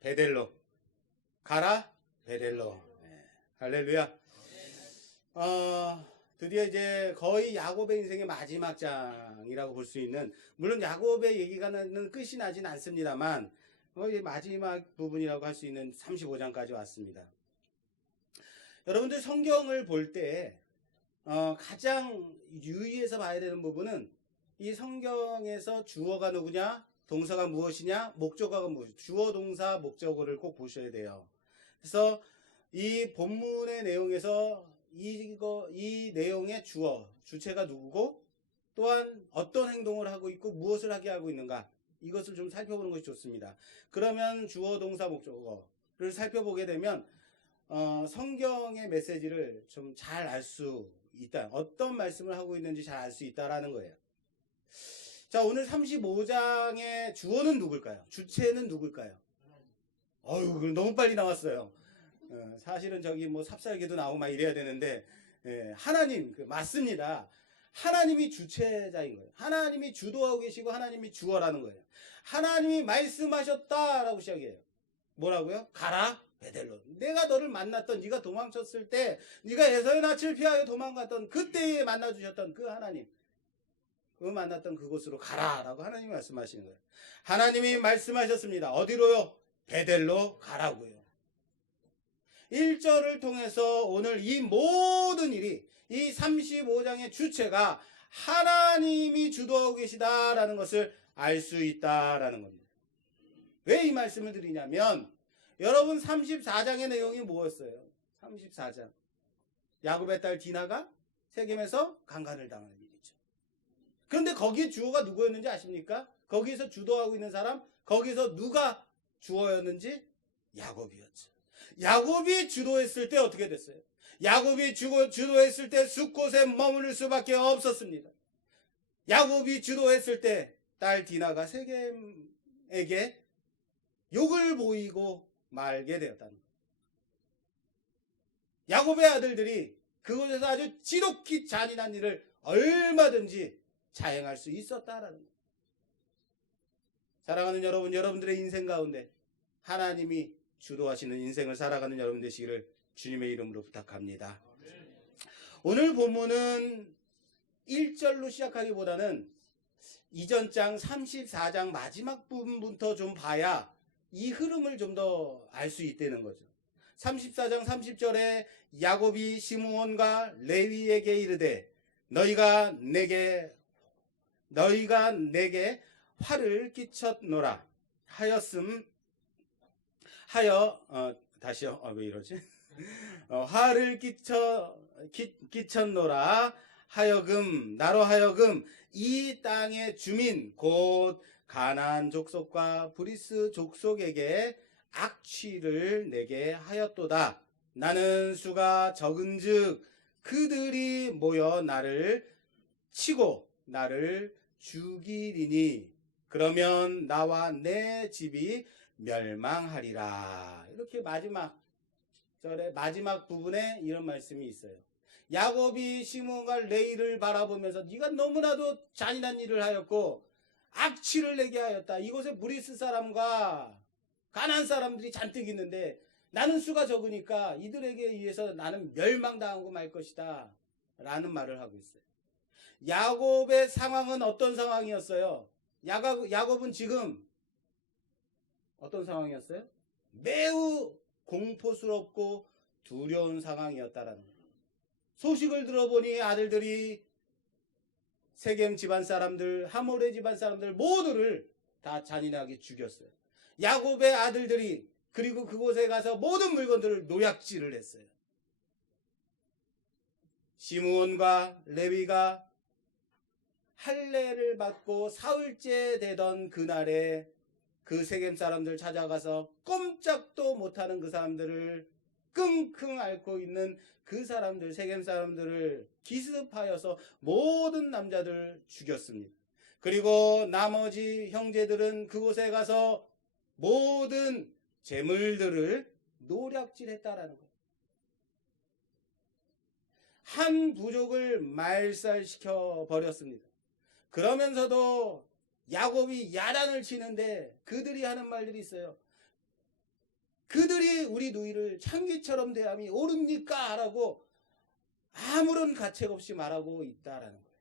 베델로. 가라 베델로. 네. 할렐루야. 드디어 이제 거의 야곱의 인생의 마지막 장이라고 볼 수 있는, 물론 야곱의 얘기가는 끝이 나진 않습니다만 거의 마지막 부분이라고 할 수 있는 35장까지 왔습니다. 여러분들 성경을 볼 때 가장 유의해서 봐야 되는 부분은 이 성경에서 주어가 누구냐, 동사가 무엇이냐, 목적어가 무엇이냐, 주어, 동사, 목적어를 꼭 보셔야 돼요. 그래서 이 본문의 내용에서 이 내용의 주체가 누구고, 또한 어떤 행동을 하고 있고 무엇을 하게 하고 있는가, 이것을 좀 살펴보는 것이 좋습니다. 그러면 주어, 동사, 목적어를 살펴보게 되면 성경의 메시지를 좀 잘 알 수 있다. 어떤 말씀을 하고 있는지 잘 알 수 있다라는 거예요. 자, 오늘 35장의 주어는 누굴까요? 주체는 누굴까요? 어휴, 너무 빨리 나왔어요. 사실은 저기 뭐 삽살개도 나오고 막 이래야 되는데, 하나님, 맞습니다. 하나님이 주체자인 거예요. 하나님이 주도하고 계시고 하나님이 주어라는 거예요. 하나님이 말씀하셨다라고 시작해요. 뭐라고요? 가라 베델로. 내가 너를 만났던, 네가 도망쳤을 때, 네가 에서의 낯을 피하여 도망갔던 그때에 만나주셨던 그 하나님, 그 만났던 그곳으로 가라라고 하나님이 말씀하시는 거예요. 하나님이 말씀하셨습니다. 어디로요? 베델로 가라고요. 1절을 통해서 오늘 이 모든 일이, 이 35장의 주체가 하나님이 주도하고 계시다라는 것을 알 수 있다라는 겁니다. 왜 이 말씀을 드리냐면, 여러분 34장의 내용이 뭐였어요? 34장. 야곱의 딸 디나가 세겜에서 강간을 당하는 일이죠. 그런데 거기에 주어가 누구였는지 아십니까? 거기에서 주도하고 있는 사람, 거기서 누가 주어였는지? 야곱이었죠. 야곱이 주도했을 때 어떻게 됐어요? 야곱이 주도했을 때 숫곳에 머무를 수밖에 없었습니다. 야곱이 주도했을 때 딸 디나가 세겜에게 욕을 보이고 말게 되었다는 거예요. 야곱의 아들들이 그곳에서 아주 지독히 잔인한 일을 얼마든지 자행할 수 있었다라는 거예요. 사랑하는 여러분, 여러분들의 인생 가운데 하나님이 주도하시는 인생을 살아가는 여러분 되시기를 주님의 이름으로 부탁합니다. 오늘 본문은 1절로 시작하기보다는 이전 장 34장 마지막 부분부터 좀 봐야 이 흐름을 좀 더 알 수 있다는 거죠. 34장 30절에 야곱이 시므온과 레위에게 이르되 너희가 내게 화를 끼쳤노라 왜 이러지? 화를 끼쳤노라 하여금 나로 하여금 이 땅의 주민 곧 가나안 족속과 브리스 족속에게 악취를 내게 하였도다. 나는 수가 적은즉 그들이 모여 나를 치고 나를 죽이리니 그러면 나와 내 집이 멸망하리라. 이렇게 마지막 절의 마지막 부분에 이런 말씀이 있어요. 야곱이 시므온과 레위를 바라보면서 네가 너무나도 잔인한 일을 하였고 악취를 내게 하였다. 이곳에 브리스 사람과 가나안 사람들이 잔뜩 있는데 나는 수가 적으니까 이들에게 의해서 나는 멸망당하고 말 것이다 라는 말을 하고 있어요. 야곱의 상황은 어떤 상황이었어요? 야곱은 지금 어떤 상황이었어요? 매우 공포스럽고 두려운 상황이었다라는 거예요. 소식을 들어보니 아들들이 세겜 집안 사람들, 하모레 집안 사람들 모두를 다 잔인하게 죽였어요. 야곱의 아들들이 그리고 그곳에 가서 모든 물건들을 노략질을 했어요. 시므온과 레위가 할례를 받고 사흘째 되던 그날에 그 세겜 사람들 찾아가서 꼼짝도 못하는 그 사람들을 끙끙 앓고 있는 그 사람들, 세겜 사람들을 기습하여서 모든 남자들 죽였습니다. 그리고 나머지 형제들은 그곳에 가서 모든 재물들을 노략질했다라는 거예요. 한 부족을 말살시켜 버렸습니다. 그러면서도 야곱이 야단을 치는데 그들이 하는 말들이 있어요. 그들이 우리 누이를 창기처럼 대함이 옳습니까? 라고 아무런 가책 없이 말하고 있다라는 거예요.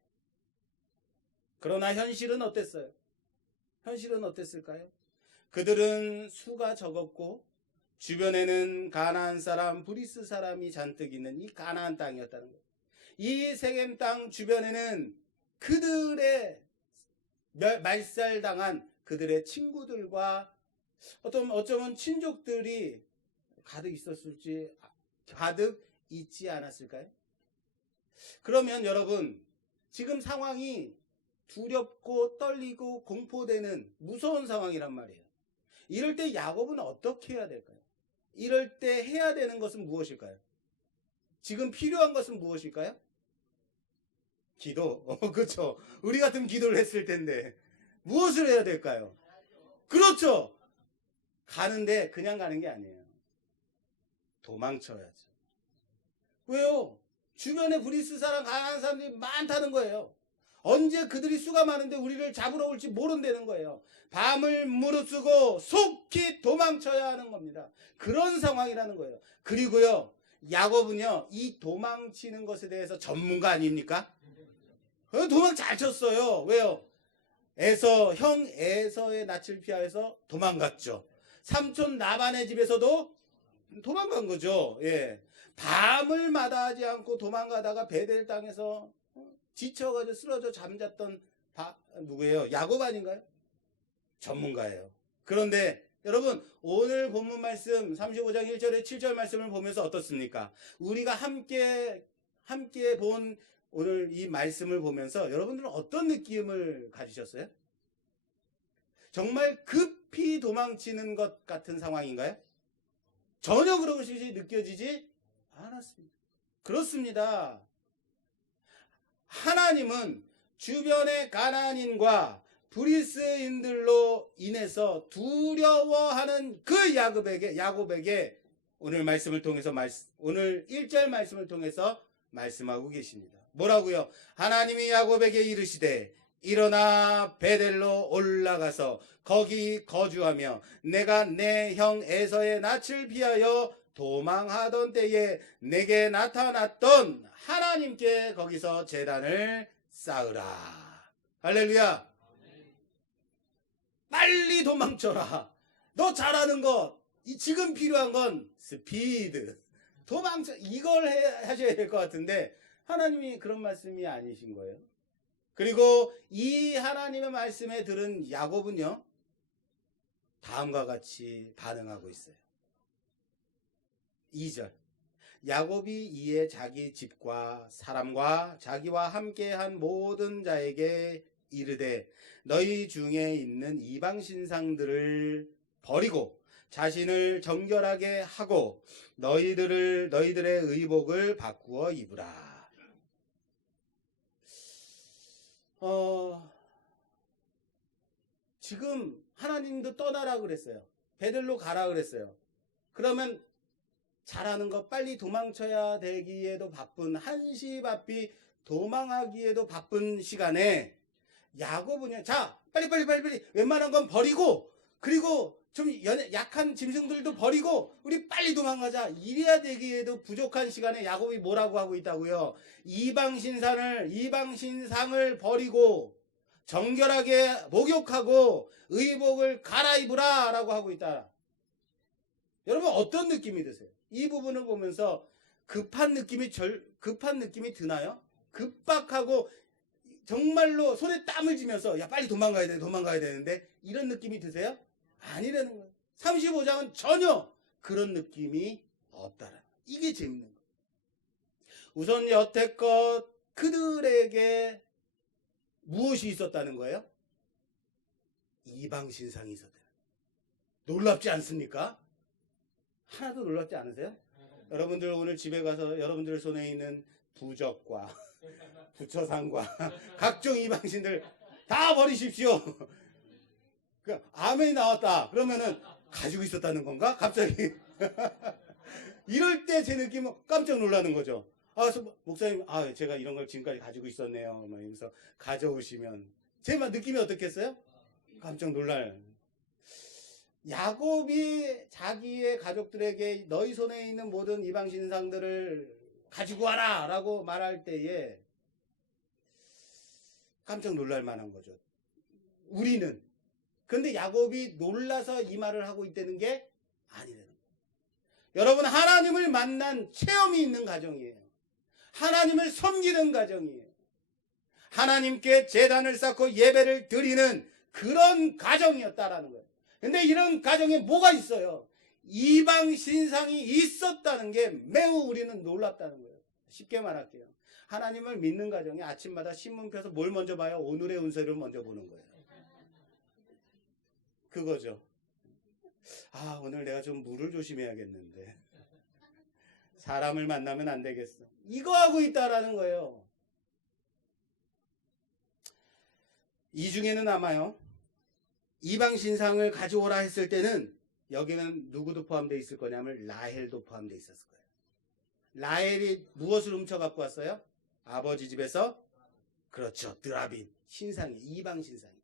그러나 현실은 어땠어요? 현실은 어땠을까요? 그들은 수가 적었고 주변에는 가나안 사람, 브리스 사람이 잔뜩 있는 이 가나안 땅이었다는 거예요. 이 세겜 땅 주변에는 그들의 말살당한 그들의 친구들과 어쩌면 친족들이 가득 있었을지, 가득 있지 않았을까요? 그러면 여러분, 지금 상황이 두렵고 떨리고 공포되는 무서운 상황이란 말이에요. 이럴 때 야곱은 어떻게 해야 될까요? 이럴 때 해야 되는 것은 무엇일까요? 지금 필요한 것은 무엇일까요? 기도. 그렇죠. 우리 같은 기도를 했을 텐데 무엇을 해야 될까요? 그렇죠. 가는데 그냥 가는 게 아니에요. 도망쳐야죠. 왜요? 주변에 브리스 사람, 가난한 사람들이 많다는 거예요. 언제 그들이 수가 많은데 우리를 잡으러 올지 모른다는 거예요. 밤을 무릅쓰고 속히 도망쳐야 하는 겁니다. 그런 상황이라는 거예요. 그리고요, 야곱은요, 이 도망치는 것에 대해서 전문가 아닙니까? 도망 잘 쳤어요. 왜요? 형 에서의 낯을 피하여서 도망갔죠. 삼촌 라반의 집에서도 도망간 거죠. 예. 밤을 마다하지 않고 도망가다가 베델 땅에서 지쳐가지고 쓰러져 잠잤던 누구예요? 야곱 아닌가요? 전문가예요. 그런데 여러분, 오늘 본문 말씀 35장 1절에 7절 말씀을 보면서 어떻습니까? 우리가 함께 본 오늘 이 말씀을 보면서 여러분들은 어떤 느낌을 가지셨어요? 정말 급히 도망치는 것 같은 상황인가요? 전혀 그런 것이 느껴지지 않았습니다. 그렇습니다. 하나님은 주변의 가나안인과 브리스인들로 인해서 두려워하는 그 야곱에게 오늘 말씀을 통해서 오늘 1절 말씀을 통해서 말씀하고 계십니다. 뭐라고요? 하나님이 야곱에게 이르시되 일어나 베델로 올라가서 거기 거주하며 내가 내 형 에서의 낯을 피하여 도망하던 때에 내게 나타났던 하나님께 거기서 제단을 쌓으라. 할렐루야. 빨리 도망쳐라. 너 잘하는 것, 지금 필요한 건 스피드. 도망쳐. 이걸 하셔야 될 것 같은데 하나님이 그런 말씀이 아니신 거예요. 그리고 이 하나님의 말씀에 들은 야곱은요, 다음과 같이 반응하고 있어요. 2절. 야곱이 이에 자기 집과 사람과 자기와 함께한 모든 자에게 이르되 너희 중에 있는 이방 신상들을 버리고 자신을 정결하게 하고 너희들의 의복을 바꾸어 입으라. 지금 하나님도 떠나라 그랬어요. 베들로 가라 그랬어요. 그러면 잘하는 거 빨리 도망쳐야 되기에도 바쁜, 한시바삐 도망하기에도 바쁜 시간에 야곱은요, 자, 빨리 웬만한 건 버리고, 그리고 좀 약한 짐승들도 버리고 우리 빨리 도망가자. 이래야 되기에도 부족한 시간에 야곱이 뭐라고 하고 있다고요? 이방 신상을 버리고 정결하게 목욕하고 의복을 갈아입으라 라고 하고 있다. 여러분 어떤 느낌이 드세요? 이 부분을 보면서 급한 느낌이 드나요? 급박하고 정말로 손에 땀을 쥐면서 야 빨리 도망가야 되는데 이런 느낌이 드세요? 아니라는 거예요. 35장은 전혀 그런 느낌이 없다라는 거예요. 이게 재밌는 거예요. 우선 여태껏 그들에게 무엇이 있었다는 거예요? 이방 신상이 있었다는 거예요. 놀랍지 않습니까? 하나도 놀랍지 않으세요? 여러분들 오늘 집에 가서 여러분들 손에 있는 부적과 부처상과 각종 이방신들 다 버리십시오. 아멘이 나왔다. 그러면은 가지고 있었다는 건가? 갑자기. 이럴 때 제 느낌은 깜짝 놀라는 거죠. 목사님, 제가 이런 걸 지금까지 가지고 있었네요. 막 이러면서 가져오시면 제 느낌이 어떻겠어요? 깜짝 놀랄. 야곱이 자기의 가족들에게 너희 손에 있는 모든 이방 신상들을 가지고 와라 라고 말할 때에 깜짝 놀랄 만한 거죠. 우리는. 근데 야곱이 놀라서 이 말을 하고 있다는 게 아니라는 거예요. 여러분, 하나님을 만난 체험이 있는 가정이에요. 하나님을 섬기는 가정이에요. 하나님께 제단을 쌓고 예배를 드리는 그런 가정이었다라는 거예요. 근데 이런 가정에 뭐가 있어요? 이방 신상이 있었다는 게 매우 우리는 놀랍다는 거예요. 쉽게 말할게요. 하나님을 믿는 가정에 아침마다 신문 펴서 뭘 먼저 봐요? 오늘의 운세를 먼저 보는 거예요. 그거죠. 아, 오늘 내가 좀 물을 조심해야겠는데. 사람을 만나면 안 되겠어. 이거 하고 있다라는 거예요. 이 중에는 아마요, 이방 신상을 가져오라 했을 때는 여기는 누구도 포함되어 있을 거냐면 라헬도 포함되어 있었을 거예요. 라헬이 무엇을 훔쳐 갖고 왔어요? 아버지 집에서. 그렇죠. 드라빔 신상이, 이방 신상이.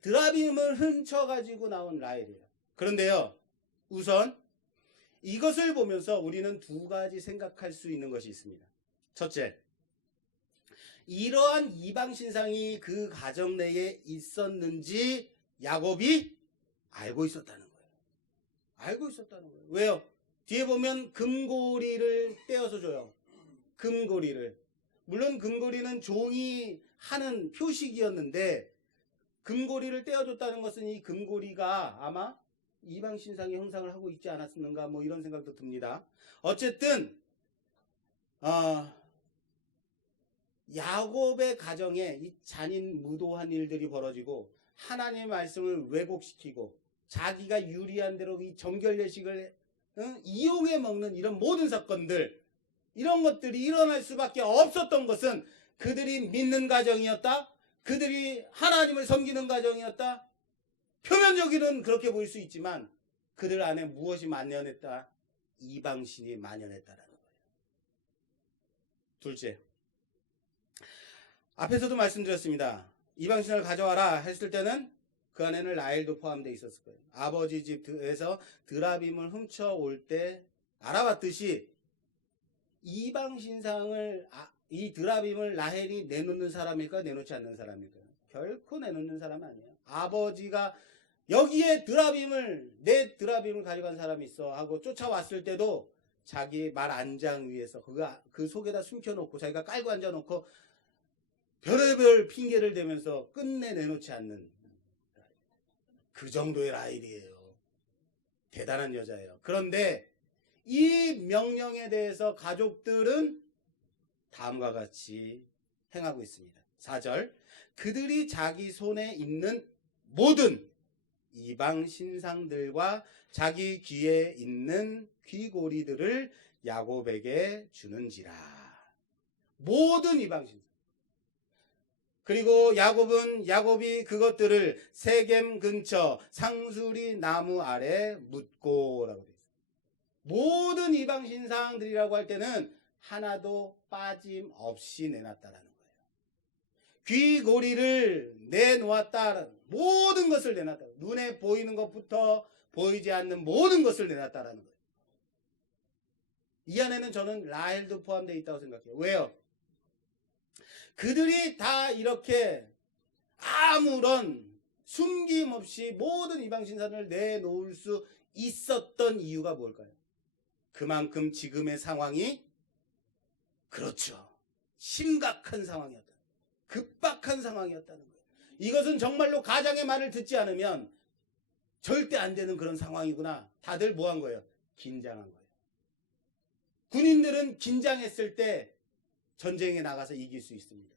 드라빔을 훔쳐 가지고 나온 라헬이에요. 그런데요, 우선 이것을 보면서 우리는 두 가지 생각할 수 있는 것이 있습니다. 첫째, 이러한 이방 신상이 그 가정 내에 있었는지 야곱이 알고 있었다는 거예요. 알고 있었다는 거예요. 왜요? 뒤에 보면 금고리를 떼어서 줘요. 금고리를. 물론 금고리는 종이 하는 표식이었는데 금고리를 떼어줬다는 것은 이 금고리가 아마 이방 신상의 형상을 하고 있지 않았는가, 뭐 이런 생각도 듭니다. 어쨌든 야곱의 가정에 이 잔인무도한 일들이 벌어지고 하나님의 말씀을 왜곡시키고 자기가 유리한 대로 이 정결례식을 이용해 먹는 이런 모든 사건들, 이런 것들이 일어날 수밖에 없었던 것은 그들이 믿는 가정이었다, 그들이 하나님을 섬기는 가정이었다. 표면적으로는 그렇게 보일 수 있지만 그들 안에 무엇이 만연했다? 이방신이 만연했다라는 거예요. 둘째, 앞에서도 말씀드렸습니다. 이방신을 가져와라 했을 때는 그 안에는 라헬도 포함되어 있었을 거예요. 아버지 집에서 드라빔을 훔쳐올 때 알아봤듯이 이방신상을, 이 드라빔을 라헬이 내놓는 사람일까 내놓지 않는 사람일까? 결코 내놓는 사람 아니에요. 아버지가 여기에 내 드라빔을 가져간 사람이 있어 하고 쫓아왔을 때도 자기 말 안장 위에서 그 속에다 숨겨놓고 자기가 깔고 앉아놓고 별의별 핑계를 대면서 끝내 내놓지 않는 그 정도의 라헬이에요. 대단한 여자예요. 그런데 이 명령에 대해서 가족들은 다음과 같이 행하고 있습니다. 4절, 그들이 자기 손에 있는 모든 이방 신상들과 자기 귀에 있는 귀고리들을 야곱에게 주는지라. 모든 이방 신상. 그리고 야곱이 그것들을 세겜 근처 상수리 나무 아래 묻고라고 되어 있습니다. 모든 이방 신상들이라고 할 때는 하나도 빠짐없이 내놨다라는 거예요. 귀고리를 내놓았다. 모든 것을 내놨다. 눈에 보이는 것부터 보이지 않는 모든 것을 내놨다라는 거예요. 이 안에는 저는 라헬도 포함되어 있다고 생각해요. 왜요? 그들이 다 이렇게 아무런 숨김없이 모든 이방 신상을 내놓을 수 있었던 이유가 뭘까요? 그만큼 지금의 상황이, 그렇죠, 심각한 상황이었다. 급박한 상황이었다는 거예요. 이것은 정말로 가장의 말을 듣지 않으면 절대 안 되는 그런 상황이구나. 다들 뭐 한 거예요? 긴장한 거예요. 군인들은 긴장했을 때 전쟁에 나가서 이길 수 있습니다.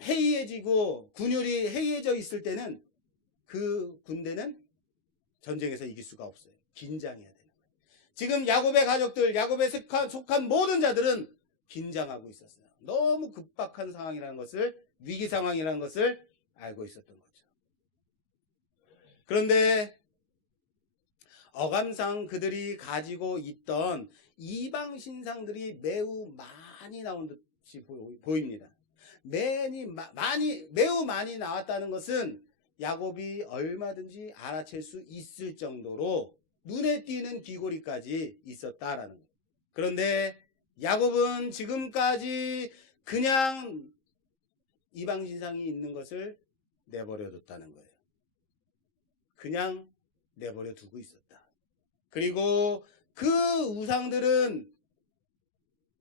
해이해지고 군율이 해이해져 있을 때는 그 군대는 전쟁에서 이길 수가 없어요. 긴장해야 되는 거예요. 지금 야곱의 가족들, 야곱에 속한 모든 자들은 긴장하고 있었어요. 너무 급박한 상황이라는 것을, 위기 상황이라는 것을 알고 있었던 거죠. 그런데 어감상 그들이 가지고 있던 이방 신상들이 매우 많이 나온 듯이 보입니다. 매우 많이 나왔다는 것은 야곱이 얼마든지 알아챌 수 있을 정도로 눈에 띄는 귀고리까지 있었다라는 거예요. 그런데 야곱은 지금까지 그냥 이방 신상이 있는 것을 내버려 뒀다는 거예요. 그냥 내버려 두고 있었다. 그리고 그 우상들은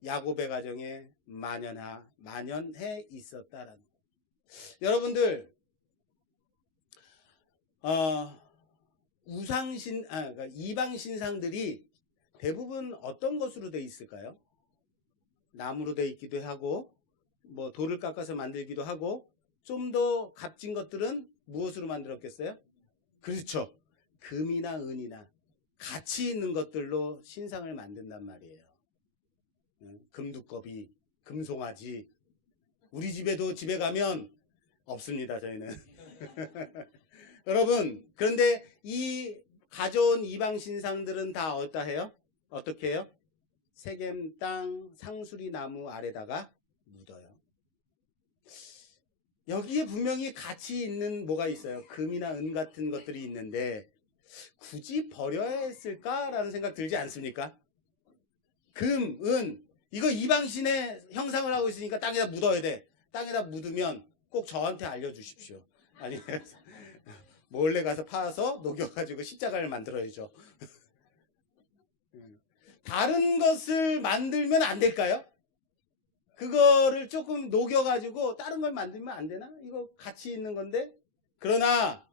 야곱의 가정에 만연해 있었다라는 거예요. 여러분들, 그러니까 이방 신상들이 대부분 어떤 것으로 되어 있을까요? 나무로 되어 있기도 하고, 뭐 돌을 깎아서 만들기도 하고, 좀 더 값진 것들은 무엇으로 만들었겠어요? 그렇죠. 금이나 은이나 가치 있는 것들로 신상을 만든단 말이에요. 금두꺼비, 금송아지. 우리 집에도 집에 가면 없습니다, 저희는. 여러분, 그런데 이 가져온 이방 신상들은 다 어떻게 해요? 세겜 땅 상수리 나무 아래다가 묻어요. 여기에 분명히 가치 있는 뭐가 있어요. 금이나 은 같은 것들이 있는데 굳이 버려야 했을까라는 생각 들지 않습니까? 금, 은, 이거 이방신의 형상을 하고 있으니까 땅에다 묻어야 돼. 땅에다 묻으면 꼭 저한테 알려주십시오. 아니면 몰래 가서 파서 녹여가지고 십자가를 만들어야죠. 다른 것을 만들면 안 될까요? 그거를 조금 녹여가지고 다른 걸 만들면 안 되나? 이거 가치 있는 건데. 그러나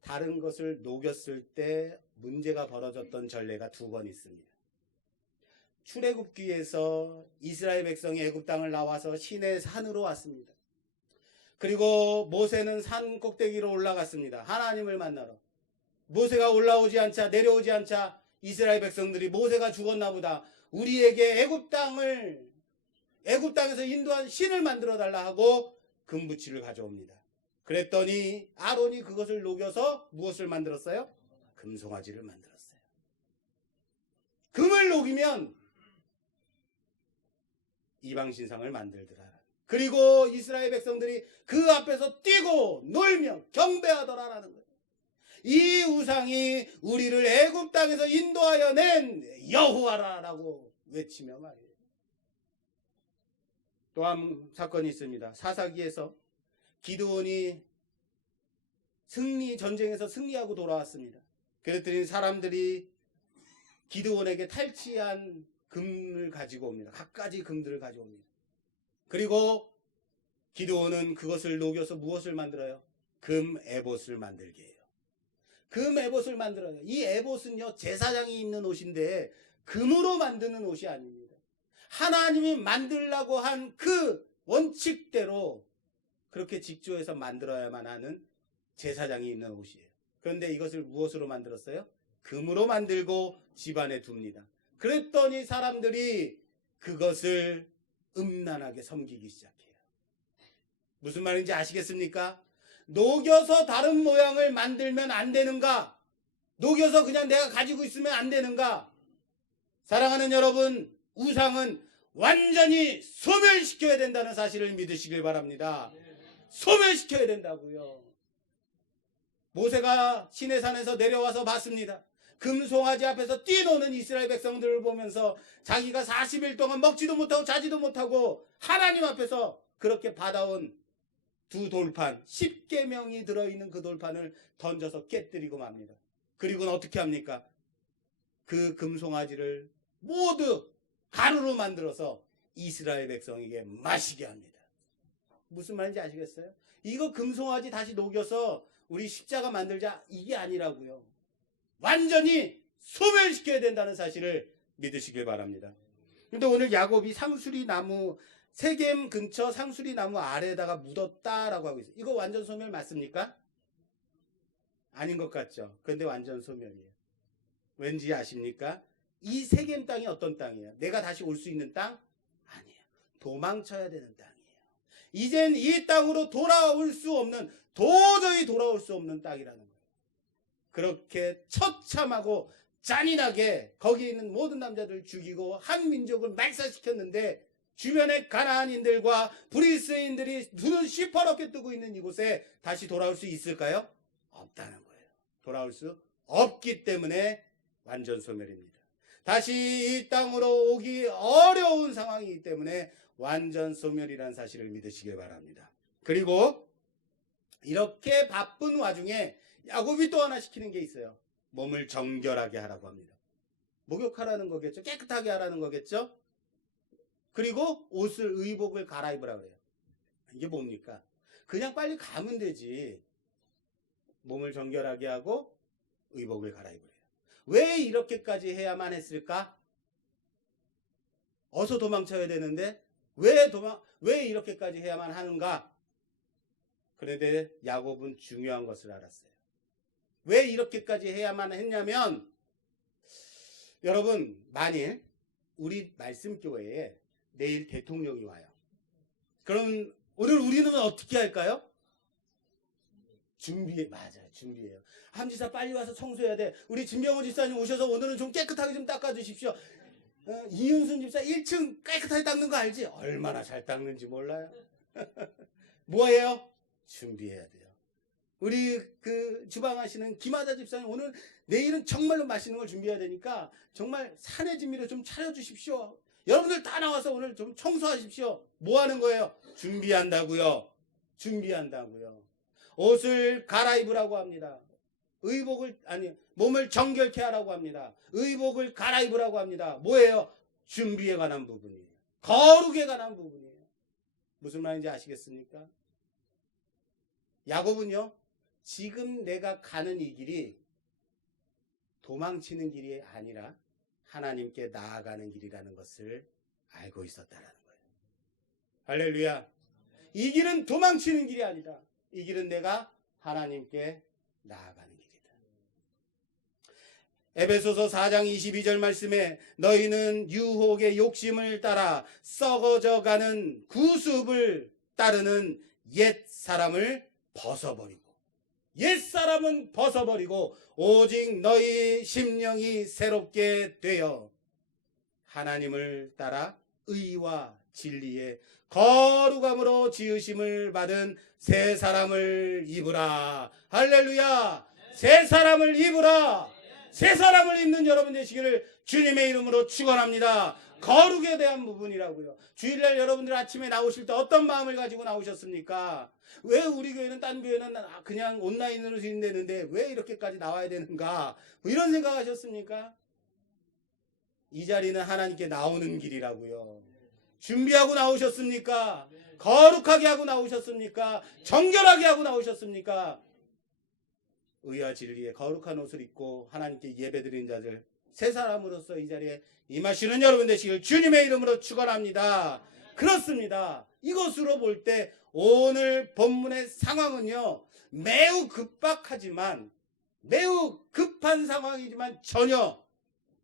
다른 것을 녹였을 때 문제가 벌어졌던 전례가 2번 있습니다. 출애굽기에서 이스라엘 백성이 애굽 땅을 나와서 시내 산으로 왔습니다. 그리고 모세는 산 꼭대기로 올라갔습니다. 하나님을 만나러. 모세가 올라오지 않자, 내려오지 않자 이스라엘 백성들이 모세가 죽었나 보다. 우리에게 애굽 땅에서 인도한 신을 만들어 달라 하고 금부치를 가져옵니다. 그랬더니 아론이 그것을 녹여서 무엇을 만들었어요? 금송아지를 만들었어요. 금을 녹이면 이방신상을 만들더라. 그리고 이스라엘 백성들이 그 앞에서 뛰고 놀며 경배하더라라는 거예요. 이 우상이 우리를 애굽 땅에서 인도하여 낸 여호와라라고 외치며 말이에요. 또 한 사건이 있습니다. 사사기에서 기드온이 전쟁에서 승리하고 돌아왔습니다. 그랬더니 사람들이 기드온에게 탈취한 금을 가지고 옵니다. 갖가지 금들을 가져옵니다. 그리고 기드온은 그것을 녹여서 무엇을 만들어요? 금 에봇을 만들게 해요. 금 에봇을 만들어요. 이 에봇은요, 제사장이 입는 옷인데 금으로 만드는 옷이 아닙니다. 하나님이 만들라고 한 그 원칙대로 그렇게 직조해서 만들어야만 하는 제사장이 입는 옷이에요. 그런데 이것을 무엇으로 만들었어요? 금으로 만들고 집안에 둡니다. 그랬더니 사람들이 그것을 음란하게 섬기기 시작해요. 무슨 말인지 아시겠습니까? 녹여서 다른 모양을 만들면 안 되는가? 녹여서 그냥 내가 가지고 있으면 안 되는가? 사랑하는 여러분, 우상은 완전히 소멸시켜야 된다는 사실을 믿으시길 바랍니다. 소멸시켜야 된다고요. 모세가 시내산에서 내려와서 봤습니다. 금송아지 앞에서 뛰노는 이스라엘 백성들을 보면서 자기가 40일 동안 먹지도 못하고 자지도 못하고 하나님 앞에서 그렇게 받아온 2돌판, 10계명이 들어있는 그 돌판을 던져서 깨뜨리고 맙니다. 그리고는 어떻게 합니까? 그 금송아지를 모두 가루로 만들어서 이스라엘 백성에게 마시게 합니다. 무슨 말인지 아시겠어요? 이거 금송아지 다시 녹여서 우리 십자가 만들자, 이게 아니라고요. 완전히 소멸시켜야 된다는 사실을 믿으시길 바랍니다. 그런데 오늘 야곱이 세겜 근처 상수리 나무 아래에다가 묻었다라고 하고 있어요. 이거 완전 소멸 맞습니까? 아닌 것 같죠? 그런데 완전 소멸이에요. 왠지 아십니까? 이 세겜 땅이 어떤 땅이에요? 내가 다시 올 수 있는 땅? 아니에요. 도망쳐야 되는 땅이에요. 이젠 이 땅으로 도저히 돌아올 수 없는 땅이라는 거예요. 그렇게 처참하고 잔인하게 거기 있는 모든 남자들 죽이고 한 민족을 말살시켰는데 주변의 가나안인들과 브리스인들이 눈을 시퍼렇게 뜨고 있는 이곳에 다시 돌아올 수 있을까요? 없다는 거예요. 돌아올 수 없기 때문에 완전 소멸입니다. 다시 이 땅으로 오기 어려운 상황이기 때문에 완전 소멸이라는 사실을 믿으시길 바랍니다. 그리고 이렇게 바쁜 와중에 야곱이 또 하나 시키는 게 있어요. 몸을 정결하게 하라고 합니다. 목욕하라는 거겠죠. 깨끗하게 하라는 거겠죠. 그리고 옷을, 의복을 갈아입으라 그래요. 이게 뭡니까? 그냥 빨리 가면 되지. 몸을 정결하게 하고 의복을 갈아입으래요. 왜 이렇게까지 해야만 했을까? 어서 도망쳐야 되는데 왜 이렇게까지 해야만 하는가? 그런데 야곱은 중요한 것을 알았어요. 왜 이렇게까지 해야만 했냐면, 여러분, 만일 우리 말씀교회에 내일 대통령이 와요. 그럼 오늘 우리는 어떻게 할까요? 맞아요. 준비해요. 함지사 빨리 와서 청소해야 돼. 우리 진병호 집사님 오셔서 오늘은 좀 깨끗하게 좀 닦아주십시오. 이윤순 집사 1층 깨끗하게 닦는 거 알지? 얼마나 잘 닦는지 몰라요. 뭐예요? 준비해야 돼요. 우리 그 주방하시는 김하자 집사님 오늘 내일은 정말로 맛있는 걸 준비해야 되니까 정말 산의 진미로 좀 차려주십시오. 여러분들 다 나와서 오늘 좀 청소하십시오. 뭐 하는 거예요? 준비한다고요. 준비한다고요. 옷을 갈아입으라고 합니다. 몸을 정결케 하라고 합니다. 의복을 갈아입으라고 합니다. 뭐예요? 준비에 관한 부분이에요. 거룩에 관한 부분이에요. 무슨 말인지 아시겠습니까? 야곱은요, 지금 내가 가는 이 길이 도망치는 길이 아니라 하나님께 나아가는 길이라는 것을 알고 있었다라는 거예요. 할렐루야. 이 길은 도망치는 길이 아니다. 이 길은 내가 하나님께 나아가는 길이다. 에베소서 4장 22절 말씀에 너희는 유혹의 욕심을 따라 썩어져가는 구습을 따르는 옛 사람을 벗어버리고, 옛 사람은 벗어버리고 오직 너희 심령이 새롭게 되어 하나님을 따라 의와 진리의 거룩함으로 지으심을 받은 새 사람을 입으라. 할렐루야. 새 사람을 입으라. 새 사람을 입는 여러분 되시기를 주님의 이름으로 축원합니다. 거룩에 대한 부분이라고요. 주일날 여러분들 아침에 나오실 때 어떤 마음을 가지고 나오셨습니까? 왜 우리 교회는 딴 교회는 그냥 온라인으로 진행되는데 왜 이렇게까지 나와야 되는가? 뭐 이런 생각하셨습니까? 이 자리는 하나님께 나오는 길이라고요. 준비하고 나오셨습니까? 거룩하게 하고 나오셨습니까? 정결하게 하고 나오셨습니까? 의와 진리의 거룩한 옷을 입고 하나님께 예배드리는 자들, 새 사람으로서 이 자리에 임하시는 여러분 되시길 주님의 이름으로 축원합니다. 그렇습니다. 이것으로 볼 때 오늘 본문의 상황은요, 매우 급박하지만, 매우 급한 상황이지만 전혀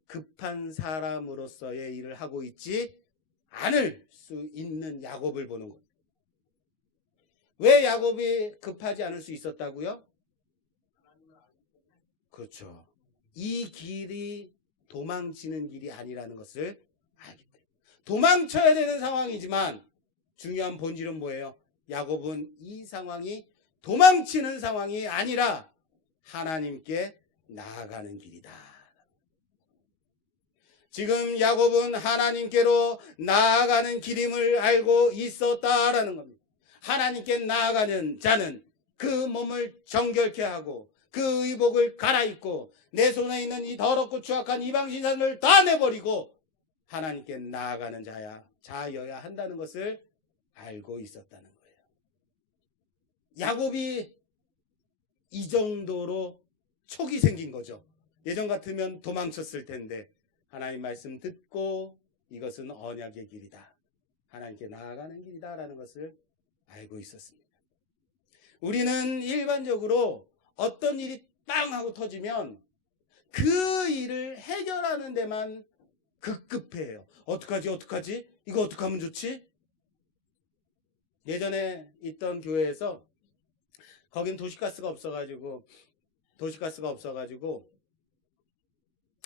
급한 사람으로서의 일을 하고 있지 않을 수 있는 야곱을 보는 것. 왜 야곱이 급하지 않을 수 있었다고요? 그렇죠. 이 길이 도망치는 길이 아니라는 것을 알기 때문에. 도망쳐야 되는 상황이지만 중요한 본질은 뭐예요? 야곱은 이 상황이 도망치는 상황이 아니라 하나님께 나아가는 길이다. 지금 야곱은 하나님께로 나아가는 길임을 알고 있었다라는 겁니다. 하나님께 나아가는 자는 그 몸을 정결케 하고 그 의복을 갈아입고 내 손에 있는 이 더럽고 추악한 이방 신상을 다 내버리고 하나님께 나아가는 자여야 한다는 것을 알고 있었다는 거예요. 야곱이 이 정도로 촉이 생긴 거죠. 예전 같으면 도망쳤을 텐데 하나님 말씀 듣고 이것은 언약의 길이다, 하나님께 나아가는 길이다 라는 것을 알고 있었습니다. 우리는 일반적으로 어떤 일이 빵 하고 터지면 그 일을 해결하는 데만 급급해요. 어떡하지? 이거 어떻게 하면 좋지? 예전에 있던 교회에서 거긴 도시가스가 없어가지고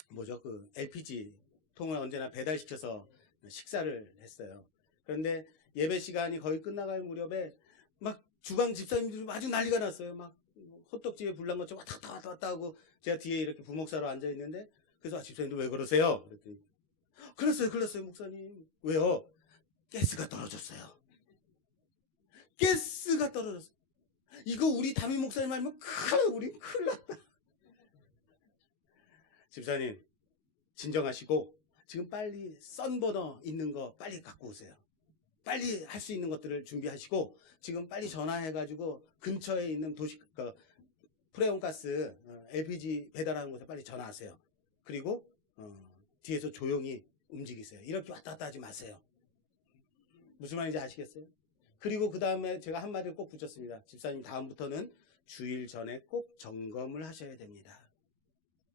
뭐죠? 그 LPG 통을 언제나 배달시켜서 식사를 했어요. 그런데 예배 시간이 거의 끝나갈 무렵에 막 주방 집사님들이 아주 난리가 났어요. 막 호떡집에 불난 것처럼 왔다 갔다 하고 제가 뒤에 이렇게 부목사로 앉아 있는데 그래서 집사님도 왜 그러세요? 그랬더니 그랬어요 목사님. 왜요? 가스가 떨어졌어요. 가스가 떨어졌어요. 이거 우리 담임 목사님 알면 우리 큰일 났다. 집사님 진정하시고 지금 빨리 썬버너 있는 거 빨리 갖고 오세요. 빨리 할 수 있는 것들을 준비하시고 지금 빨리 전화해가지고 근처에 있는 프레온가스 LPG 배달하는 곳에 빨리 전화하세요. 그리고 뒤에서 조용히 움직이세요. 이렇게 왔다 갔다 하지 마세요. 무슨 말인지 아시겠어요? 그리고 그 다음에 제가 한마디를 꼭 붙였습니다. 집사님 다음부터는 주일 전에 꼭 점검을 하셔야 됩니다.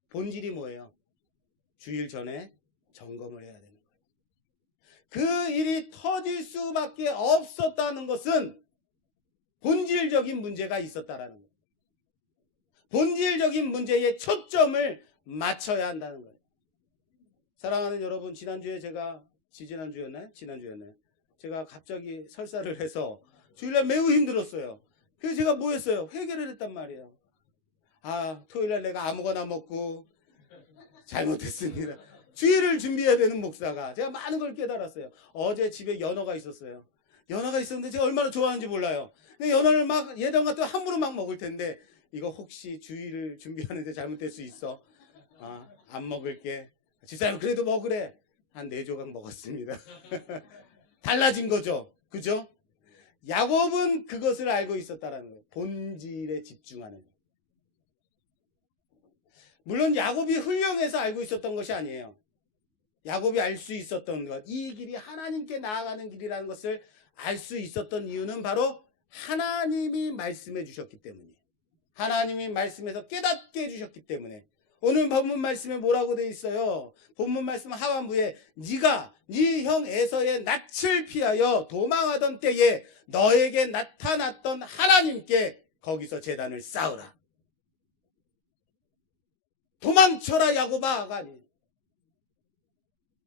본질이 뭐예요? 주일 전에 점검을 해야 되는 거예요. 그 일이 터질 수밖에 없었다는 것은 본질적인 문제가 있었다라는 거예요. 본질적인 문제에 초점을 맞춰야 한다는 거예요. 사랑하는 여러분, 지난주에 지난주였나요? 제가 갑자기 설사를 해서 주일날 매우 힘들었어요. 그래서 제가 뭐 했어요? 회개를 했단 말이에요. 토요일날 내가 아무거나 먹고 잘못했습니다. 주일을 준비해야 되는 목사가 제가 많은 걸 깨달았어요. 어제 집에 연어가 있었어요. 연어가 있었는데 제가 얼마나 좋아하는지 몰라요. 근데 연어를 막 예전 같으면 함부로 막 먹을 텐데 이거 혹시 주일을 준비하는데 잘못될 수 있어. 안 먹을게. 집사님 그래도 먹으래. 한 4조각 먹었습니다. 달라진 거죠. 그죠? 야곱은 그것을 알고 있었다라는 거예요. 본질에 집중하는. 물론 야곱이 훌륭해서 알고 있었던 것이 아니에요. 야곱이 알 수 있었던 것, 이 길이 하나님께 나아가는 길이라는 것을 알 수 있었던 이유는 바로 하나님이 말씀해 주셨기 때문이에요. 하나님이 말씀에서 깨닫게 해주셨기 때문에. 오늘 본문 말씀에 뭐라고 되어 있어요? 본문 말씀 하반부에 네가 네 형 에서의 낯을 피하여 도망하던 때에 너에게 나타났던 하나님께 거기서 제단을 쌓으라. 도망쳐라 야곱아가 아니에요.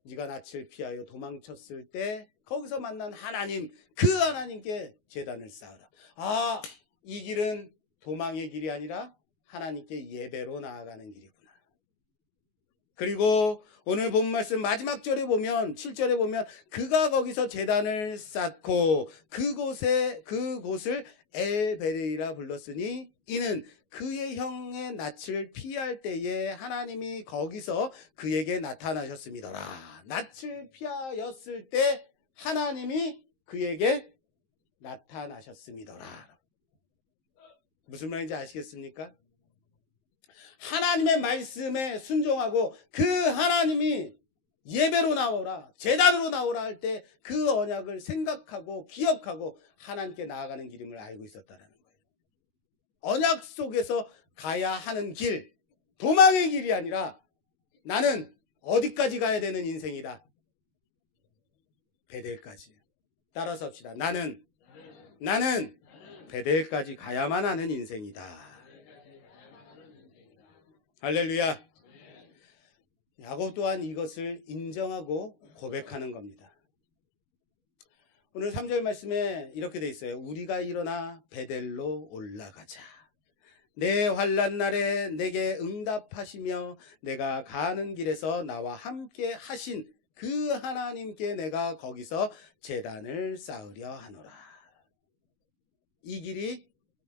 네가 낯을 피하여 도망쳤을 때 거기서 만난 하나님, 그 하나님께 제단을 쌓으라. 이 길은 도망의 길이 아니라 하나님께 예배로 나아가는 길이구나. 그리고 오늘 본 말씀 마지막 절에 보면 7절에 보면 그가 거기서 제단을 쌓고 그곳을 엘베레이라 불렀으니 이는 그의 형의 낯을 피할 때에 하나님이 거기서 그에게 나타나셨습니다라. 낯을 피하였을 때 하나님이 그에게 나타나셨습니다라. 무슨 말인지 아시겠습니까? 하나님의 말씀에 순종하고 그 하나님이 예배로 나오라, 제단으로 나오라 할 때 그 언약을 생각하고 기억하고 하나님께 나아가는 길임을 알고 있었다는 거예요. 언약 속에서 가야 하는 길, 도망의 길이 아니라 나는 어디까지 가야 되는 인생이다. 베델까지. 따라서 합시다. 나는 베델까지 가야만 하는 인생이다. 할렐루야. 야곱 또한 이것을 인정하고 고백하는 겁니다. 오늘 3절 말씀에 이렇게 돼 있어요. 우리가 일어나 베델로 올라가자. 내 환난 날에 내게 응답하시며 내가 가는 길에서 나와 함께 하신 그 하나님께 내가 거기서 제단을 쌓으려 하노라. 이 길이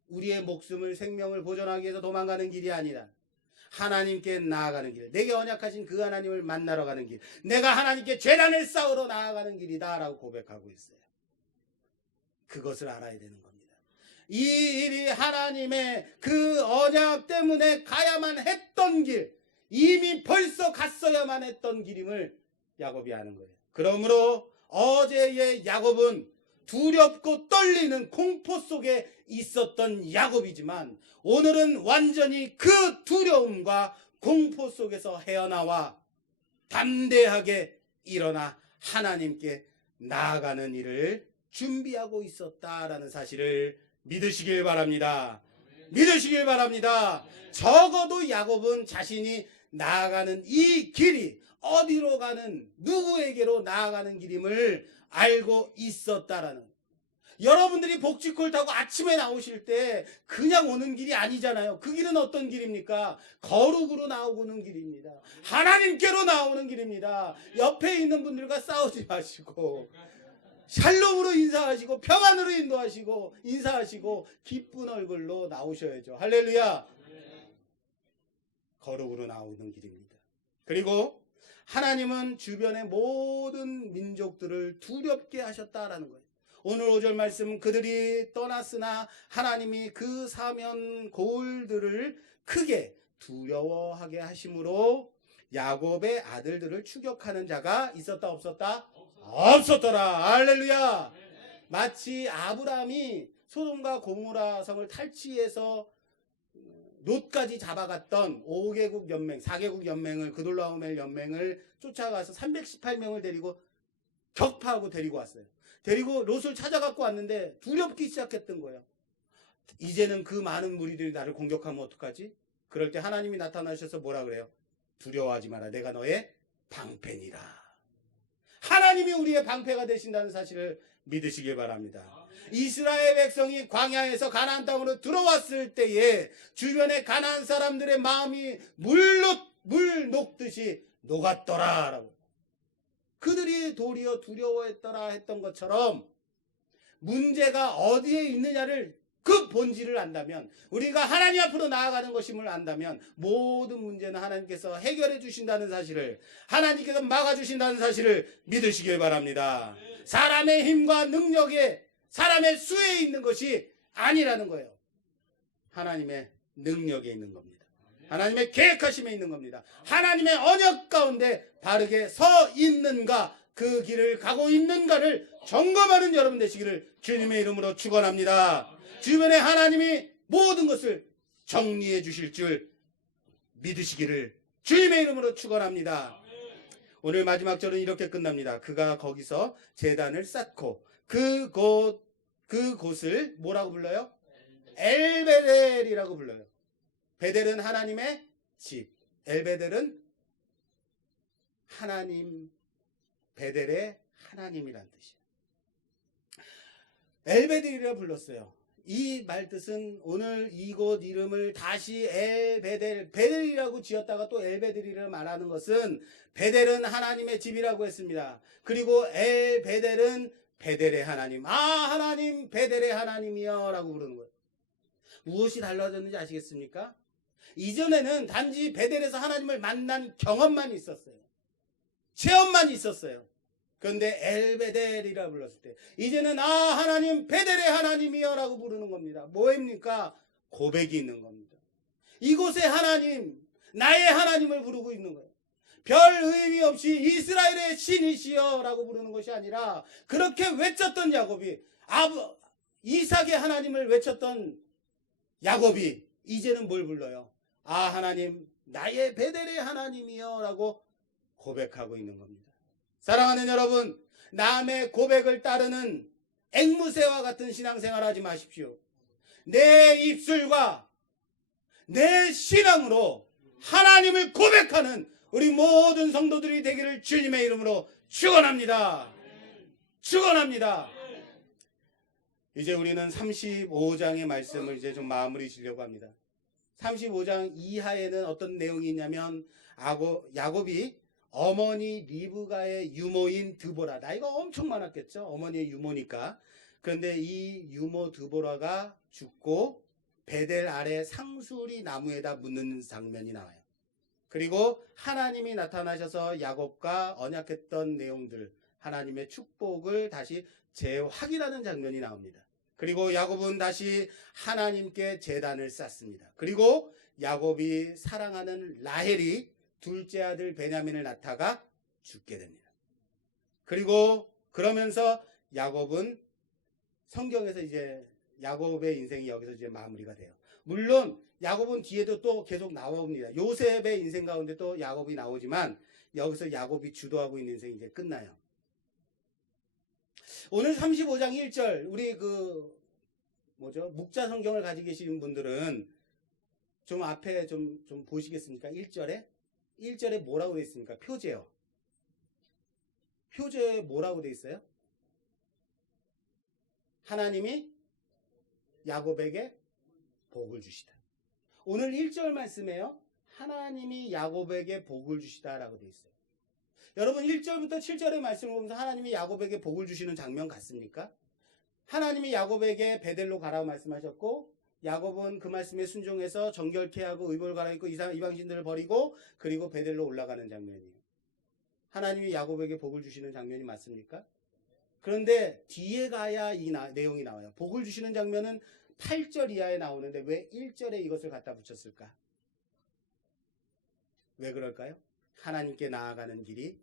우리의 목숨을 생명을 보존하기 위해서 도망가는 길이 아니라 하나님께 나아가는 길, 내게 언약하신 그 하나님을 만나러 가는 길, 내가 하나님께 제단을 쌓으러 나아가는 길이다 라고 고백하고 있어요. 그것을 알아야 되는 겁니다. 이 일이 하나님의 그 언약 때문에 가야만 했던 길, 이미 벌써 갔어야만 했던 길임을 야곱이 아는 거예요. 그러므로 어제의 야곱은 두렵고 떨리는 공포 속에 있었던 야곱이지만 오늘은 완전히 그 두려움과 공포 속에서 헤어나와 담대하게 일어나 하나님께 나아가는 일을 준비하고 있었다라는 사실을 믿으시길 바랍니다. 믿으시길 바랍니다. 적어도 야곱은 자신이 나아가는 이 길이 어디로 가는, 누구에게로 나아가는 길임을 알고 있었다라는. 여러분들이 복지콜 타고 아침에 나오실 때 그냥 오는 길이 아니잖아요. 그 길은 어떤 길입니까? 거룩으로 나오는 길입니다. 하나님께로 나오는 길입니다. 옆에 있는 분들과 싸우지 마시고 샬롬으로 인사하시고 평안으로 인도하시고 인사하시고 기쁜 얼굴로 나오셔야죠. 할렐루야. 거룩으로 나오는 길입니다. 그리고 하나님은 주변의 모든 민족들을 두렵게 하셨다라는 거예요. 오늘 5절 말씀, 그들이 떠났으나 하나님이 그 사면 고을들을 크게 두려워하게 하심으로 야곱의 아들들을 추격하는 자가 있었다 없었다? 없었더라. 할렐루야. 마치 아브라함이 소돔과 고모라 성을 탈취해서 롯까지 잡아갔던 5개국 연맹, 4개국 연맹을, 그돌라오멜 연맹을 쫓아가서 318명을 데리고 격파하고 데리고 왔어요. 데리고 롯을 찾아갖고 왔는데 두렵기 시작했던 거예요. 이제는 그 많은 무리들이 나를 공격하면 어떡하지? 그럴 때 하나님이 나타나셔서 뭐라 그래요? 두려워하지 마라. 내가 너의 방패니라. 하나님이 우리의 방패가 되신다는 사실을 믿으시길 바랍니다. 이스라엘 백성이 광야에서 가나안 땅으로 들어왔을 때에 주변의 가나안 사람들의 마음이 물 녹듯이 녹았더라라고. 그들이 도리어 두려워했더라 했던 것처럼 문제가 어디에 있느냐를 그 본질을 안다면, 우리가 하나님 앞으로 나아가는 것임을 안다면 모든 문제는 하나님께서 해결해 주신다는 사실을, 하나님께서 막아주신다는 사실을 믿으시길 바랍니다. 사람의 힘과 능력에, 사람의 수에 있는 것이 아니라는 거예요. 하나님의 능력에 있는 겁니다. 하나님의 계획하심에 있는 겁니다. 하나님의 언약 가운데 바르게 서 있는가, 그 길을 가고 있는가를 점검하는 여러분 되시기를 주님의 이름으로 축원합니다. 주변에 하나님이 모든 것을 정리해 주실 줄 믿으시기를 주님의 이름으로 축원합니다. 오늘 마지막 절은 이렇게 끝납니다. 그가 거기서 제단을 쌓고 그곳을 뭐라고 불러요? 엘베델이라고 불러요. 베델은 하나님의 집, 엘베델은 하나님, 베델의 하나님이란 뜻이에요. 엘베델이라 불렀어요. 이 말뜻은 오늘 이곳 이름을 다시 엘베델, 베델이라고 지었다가 또 엘베델이라 말하는 것은 베델은 하나님의 집이라고 했습니다. 그리고 엘베델은 베델의 하나님, 하나님 베델의 하나님이여 라고 부르는 거예요. 무엇이 달라졌는지 아시겠습니까? 이전에는 단지 베델에서 하나님을 만난 경험만 있었어요. 체험만 있었어요. 그런데 엘베델이라 불렀을 때 이제는 하나님 베델의 하나님이여 라고 부르는 겁니다. 뭐입니까? 고백이 있는 겁니다. 이곳에 하나님, 나의 하나님을 부르고 있는 거예요. 별 의미 없이 이스라엘의 신이시여 라고 부르는 것이 아니라, 그렇게 외쳤던 야곱이, 이삭의 하나님을 외쳤던 야곱이 이제는 뭘 불러요? 하나님, 나의 베델의 하나님이여 라고 고백하고 있는 겁니다. 사랑하는 여러분, 남의 고백을 따르는 앵무새와 같은 신앙생활 하지 마십시오. 내 입술과 내 신앙으로 하나님을 고백하는 우리 모든 성도들이 되기를 주님의 이름으로 축원합니다. 축원합니다. 이제 우리는 35장의 말씀을 이제 좀 마무리 지려고 합니다. 35장 이하에는 어떤 내용이 있냐면, 야곱이 어머니 리브가의 유모인 드보라, 나이가 엄청 많았겠죠. 어머니의 유모니까. 그런데 이 유모 드보라가 죽고 베델 아래 상수리 나무에다 묻는 장면이 나와요. 그리고 하나님이 나타나셔서 야곱과 언약했던 내용들, 하나님의 축복을 다시 재확인하는 장면이 나옵니다. 그리고 야곱은 다시 하나님께 제단을 쌓습니다. 그리고 야곱이 사랑하는 라헬이 둘째 아들 베냐민을 낳다가 죽게 됩니다. 그리고 그러면서 야곱은 성경에서 이제 야곱의 인생이 여기서 이제 마무리가 돼요. 물론 야곱은 뒤에도 또 계속 나옵니다. 요셉의 인생 가운데 또 야곱이 나오지만 여기서 야곱이 주도하고 있는 인생이 이제 끝나요. 오늘 35장 1절, 우리 묵자 성경을 가지고 계신 분들은 좀 앞에 좀 보시겠습니까? 1절에 뭐라고 되어 있습니까? 표제요. 표제에 뭐라고 되어 있어요? 하나님이 야곱에게 복을 주시다. 오늘 1절 말씀에요. 하나님이 야곱에게 복을 주시다라고 되어 있어요. 여러분 1절부터 7절의 말씀을 보면서 하나님이 야곱에게 복을 주시는 장면 같습니까? 하나님이 야곱에게 베델로 가라고 말씀하셨고 야곱은 그 말씀에 순종해서 정결케 하고 의복을 갈아입고 이방신들을 버리고 그리고 베델로 올라가는 장면이에요. 하나님이 야곱에게 복을 주시는 장면이 맞습니까? 그런데 뒤에 가야 이 내용이 나와요. 복을 주시는 장면은 8절 이하에 나오는데 왜 1절에 이것을 갖다 붙였을까? 왜 그럴까요? 하나님께 나아가는 길이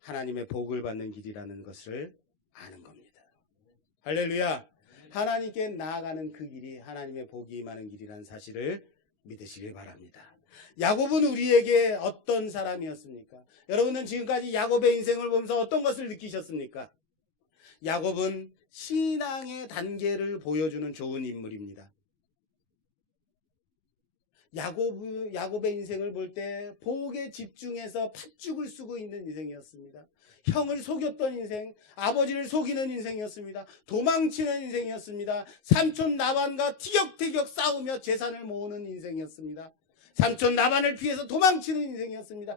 하나님의 복을 받는 길이라는 것을 아는 겁니다. 할렐루야! 하나님께 나아가는 그 길이 하나님의 복이 임하는 길이라는 사실을 믿으시길 바랍니다. 야곱은 우리에게 어떤 사람이었습니까? 여러분은 지금까지 야곱의 인생을 보면서 어떤 것을 느끼셨습니까? 야곱은 신앙의 단계를 보여주는 좋은 인물입니다. 야곱의 인생을 볼 때 복에 집중해서 팥죽을 쓰고 있는 인생이었습니다. 형을 속였던 인생, 아버지를 속이는 인생이었습니다. 도망치는 인생이었습니다. 삼촌 라반과 티격태격 싸우며 재산을 모으는 인생이었습니다. 삼촌 라반을 피해서 도망치는 인생이었습니다.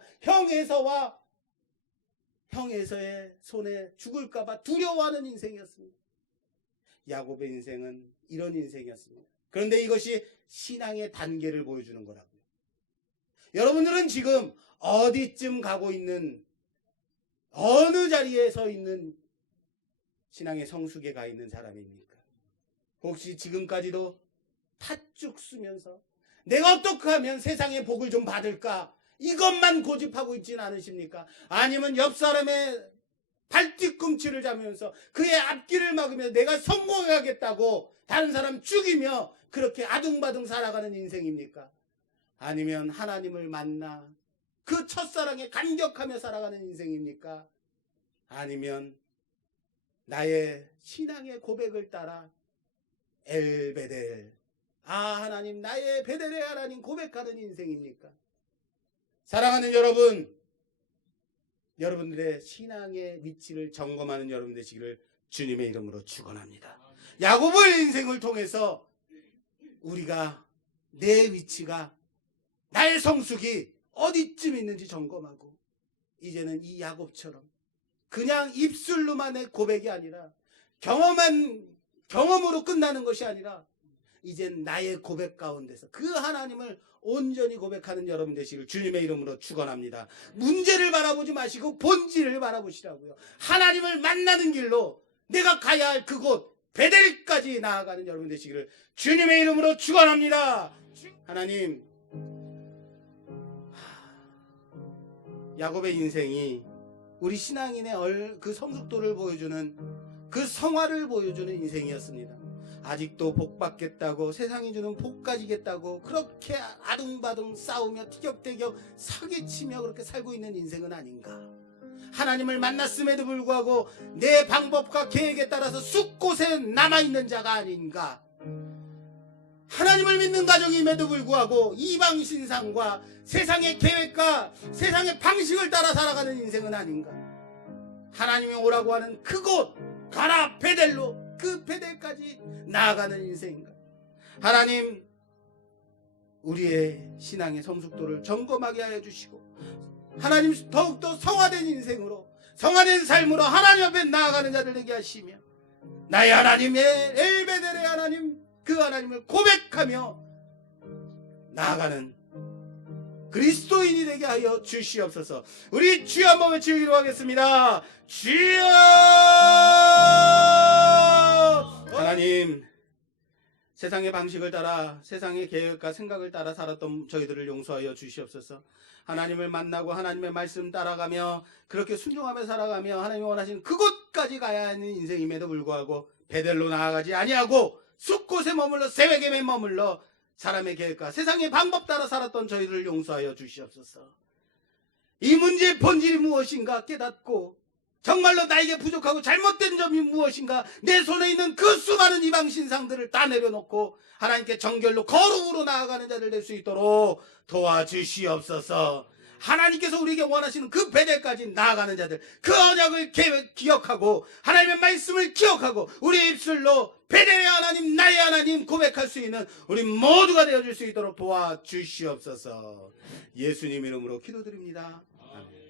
형 에서의 손에 죽을까봐 두려워하는 인생이었습니다. 야곱의 인생은 이런 인생이었습니다. 그런데 이것이 신앙의 단계를 보여주는 거라고요. 여러분들은 지금 어디쯤 가고 있는, 어느 자리에 서 있는 신앙의 성숙에 가 있는 사람입니까? 혹시 지금까지도 팥죽 쓰면서 내가 어떻게 하면 세상의 복을 좀 받을까? 이것만 고집하고 있지는 않으십니까? 아니면 옆 사람의 발뒤꿈치를 잡으면서 그의 앞길을 막으며 내가 성공해야겠다고 다른 사람 죽이며 그렇게 아둥바둥 살아가는 인생입니까? 아니면 하나님을 만나 그 첫사랑에 감격하며 살아가는 인생입니까? 아니면 나의 신앙의 고백을 따라 엘베델, 하나님, 나의 베델의 하나님 고백하는 인생입니까? 사랑하는 여러분, 여러분들의 신앙의 위치를 점검하는 여러분 되시기를 주님의 이름으로 축원합니다. 야곱의 인생을 통해서 우리가 내 위치가, 나의 성숙이 어디쯤 있는지 점검하고 이제는 이 야곱처럼 그냥 입술로만의 고백이 아니라 경험으로 끝나는 것이 아니라 이젠 나의 고백 가운데서 그 하나님을 온전히 고백하는 여러분 되시기를 주님의 이름으로 축원합니다. 문제를 바라보지 마시고 본질을 바라보시라고요. 하나님을 만나는 길로 내가 가야 할 그곳 베델까지 나아가는 여러분 되시기를 주님의 이름으로 축원합니다. 하나님, 야곱의 인생이 우리 신앙인의 그 성숙도를 보여주는, 그 성화를 보여주는 인생이었습니다. 아직도 복 받겠다고, 세상이 주는 복 가지겠다고 그렇게 아둥바둥 싸우며 티격태격 사기치며 그렇게 살고 있는 인생은 아닌가. 하나님을 만났음에도 불구하고 내 방법과 계획에 따라서 숫곳에 남아있는 자가 아닌가. 하나님을 믿는 가정임에도 불구하고 이방 신상과 세상의 계획과 세상의 방식을 따라 살아가는 인생은 아닌가. 하나님이 오라고 하는 그곳 가라 베델로, 그 베델까지 나아가는 인생인가. 하나님, 우리의 신앙의 성숙도를 점검하게 하여 주시고 하나님 더욱더 성화된 인생으로, 성화된 삶으로 하나님 앞에 나아가는 자들 되게 하시며 나의 하나님의 엘베델의 하나님, 그 하나님을 고백하며 나아가는 그리스도인이 되게 하여 주시옵소서. 우리 주여 한번 외치기로 하겠습니다. 주여! 하나님, 세상의 방식을 따라, 세상의 계획과 생각을 따라 살았던 저희들을 용서하여 주시옵소서. 하나님을 만나고 하나님의 말씀 따라가며 그렇게 순종하며 살아가며 하나님이 원하시는 그곳까지 가야 하는 인생임에도 불구하고 베델로 나아가지 아니하고 숲곳에 머물러 세겜에 머물러 사람의 계획과 세상의 방법 따라 살았던 저희들을 용서하여 주시옵소서. 이 문제의 본질이 무엇인가 깨닫고 정말로 나에게 부족하고 잘못된 점이 무엇인가, 내 손에 있는 그 수많은 이방 신상들을 다 내려놓고 하나님께 정결로 거룩으로 나아가는 자들 될 수 있도록 도와주시옵소서. 하나님께서 우리에게 원하시는 그 베델까지 나아가는 자들, 그 언약을 기억하고 하나님의 말씀을 기억하고 우리 입술로 베델의 하나님, 나의 하나님 고백할 수 있는 우리 모두가 되어줄 수 있도록 도와주시옵소서. 예수님 이름으로 기도드립니다. 아멘.